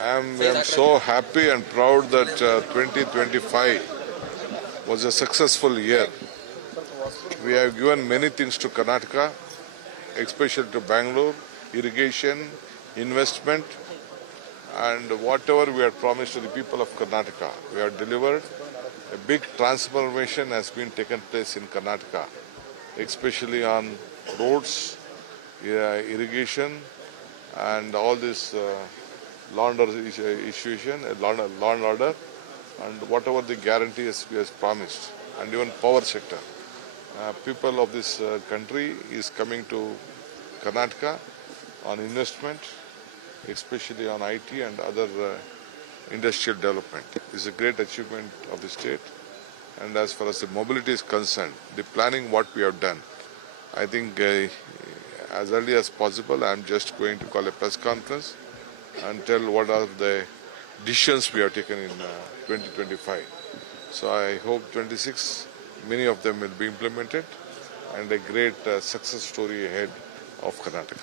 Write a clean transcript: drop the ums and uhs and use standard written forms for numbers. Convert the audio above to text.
I'm so happy and proud that 2025 was a successful year. We have given many things to Karnataka, especially to Bengaluru, irrigation, investment, and whatever we had promised to the people of Karnataka, we have delivered. A big transformation has been taken place in Karnataka, especially on roads, irrigation, and all this law and order law and order, and whatever the guarantees we have promised, and even power sector. People of this country is coming to Karnataka on investment, especially on IT and other industrial development. This is a great achievement of the state. And as far as the mobility is concerned, the planning what we have done, I think as early as possible, I am just going to call a press conference and tell what are the decisions we have taken in 2025. So I hope 26, many of them will be implemented, and a great success story ahead of Karnataka.